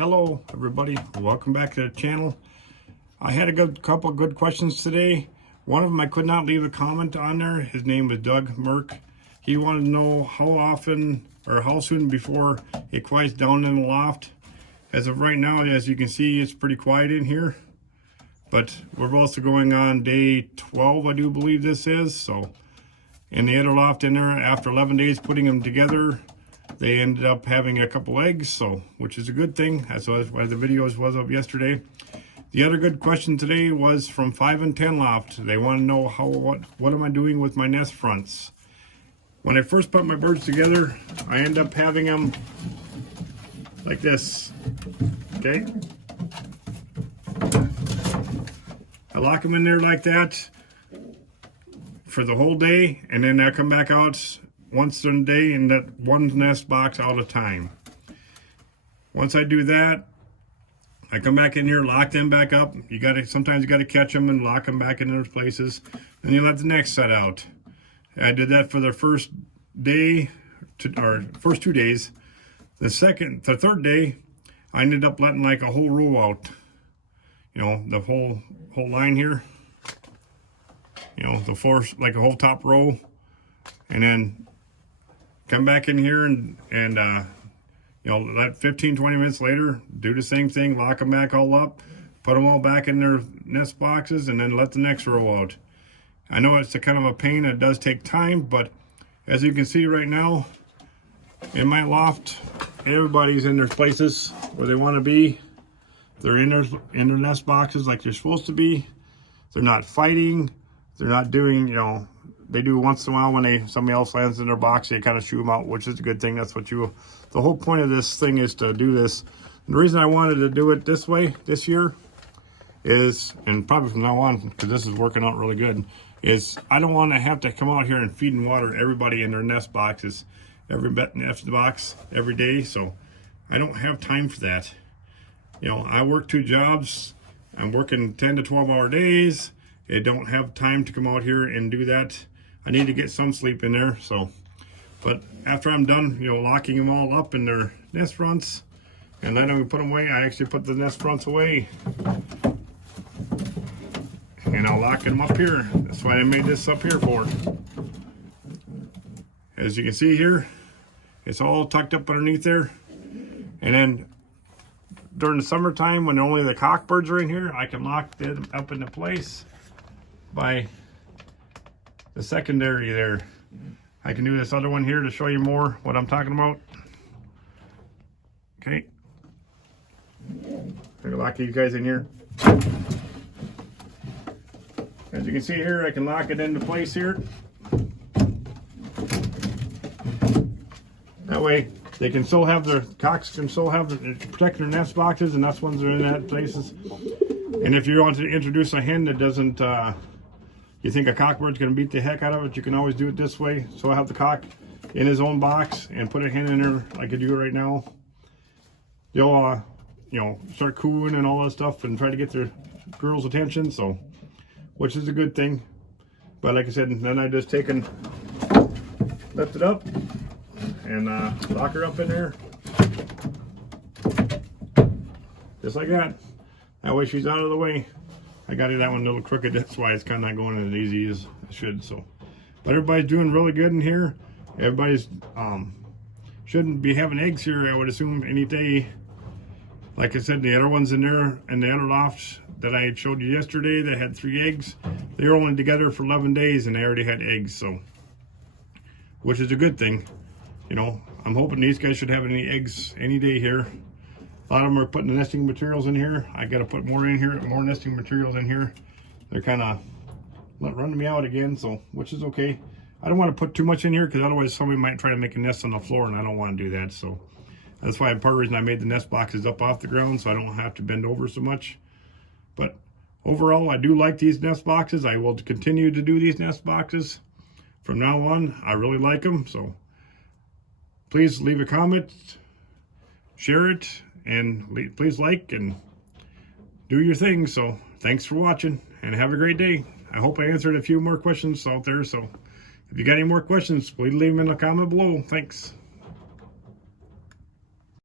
Hello everybody, welcome back to the channel. I had a couple good questions today. One of them I could not leave a comment on there. His name was Doug Merck. He wanted to know how often or how soon before it quiets down in the loft. As of right now, as you can see, it's pretty quiet in here, but we're also going on day 12, I do believe this is. So in the other loft in there, after 11 days putting them together, they ended up having a couple eggs, so which is a good thing. That's why the videos was up yesterday. The other good question today was from 5 and 10 Loft. They want to know what am I doing with my nest fronts. When I first put my birds together, I end up having them like this. Okay, I lock them in there like that for the whole day, and then I come back out once in a day in that one nest box all the time. Once I do that, I come back in here, lock them back up. Sometimes you gotta catch them and lock them back in those places. Then you let the next set out. I did that for the first day, or first 2 days. The third day, I ended up letting like a whole row out. You know, the whole line here. You know, like a whole top row, and then come back in here and you know, let 15-20 minutes later, do the same thing, lock them back all up, put them all back in their nest boxes, and then let the next row out. I know it's a kind of a pain, it does take time, but as you can see right now, in my loft, everybody's in their places where they want to be. They're in their nest boxes like they're supposed to be. They're not fighting. They're not doing, you know, they do once in a while when somebody else lands in their box, they kind of shoo them out, which is a good thing. That's what the whole point of this thing is to do this. And the reason I wanted to do it this way this year is, and probably from now on, because this is working out really good, is I don't want to have to come out here and feed and water everybody in their nest boxes, every nest box every day. So I don't have time for that. You know, I work 2 jobs. I'm working 10 to 12 hour days. I don't have time to come out here and do that. I need to get some sleep in there. So, but after I'm done, you know, locking them all up in their nest fronts and then we put them away, I actually put the nest fronts away and I'll lock them up here. That's why I made this up here for. As you can see here, it's all tucked up underneath there. And then during the summertime, when only the cockbirds are in here, I can lock them up into place by the secondary there. I can do this other one here to show you more what I'm talking about. Okay, I'm gonna lock these guys in here. As you can see here, I can lock it into place here. That way they can still have their cocks can still have protect their nest boxes, and that's ones that are in that places. And if you want to introduce a hen that doesn't you think a cockbird's going to beat the heck out of it, you can always do it this way. So I have the cock in his own box and put a hen in there like I do right now. You'll you know, start cooing and all that stuff and try to get their girl's attention, so which is a good thing. But like I said, then I just take and lift it up and lock her up in there just like that. That way she's out of the way. I got that one a little crooked, that's why it's kind of not going as easy as it should. So, but everybody's doing really good in here. Everybody's shouldn't be having eggs here, I would assume, any day. Like I said, the other ones in there and the other lofts that I showed you yesterday that had 3 eggs, they were only together for 11 days and they already had eggs. So, which is a good thing. You know, I'm hoping these guys should have any eggs any day here. A lot of them are putting the nesting materials in here. I got to put more in here, more nesting materials in here. They're kind of running me out again, so which is okay. I don't want to put too much in here because otherwise somebody might try to make a nest on the floor, and I don't want to do that. So that's why part of the reason I made the nest boxes up off the ground, so I don't have to bend over so much. But overall, I do like these nest boxes. I will continue to do these nest boxes from now on. I really like them, so please leave a comment, share it, and please like and do your thing. So thanks for watching and have a great day. I hope I answered a few more questions out there. So if you got any more questions, please leave them in the comment below. Thanks.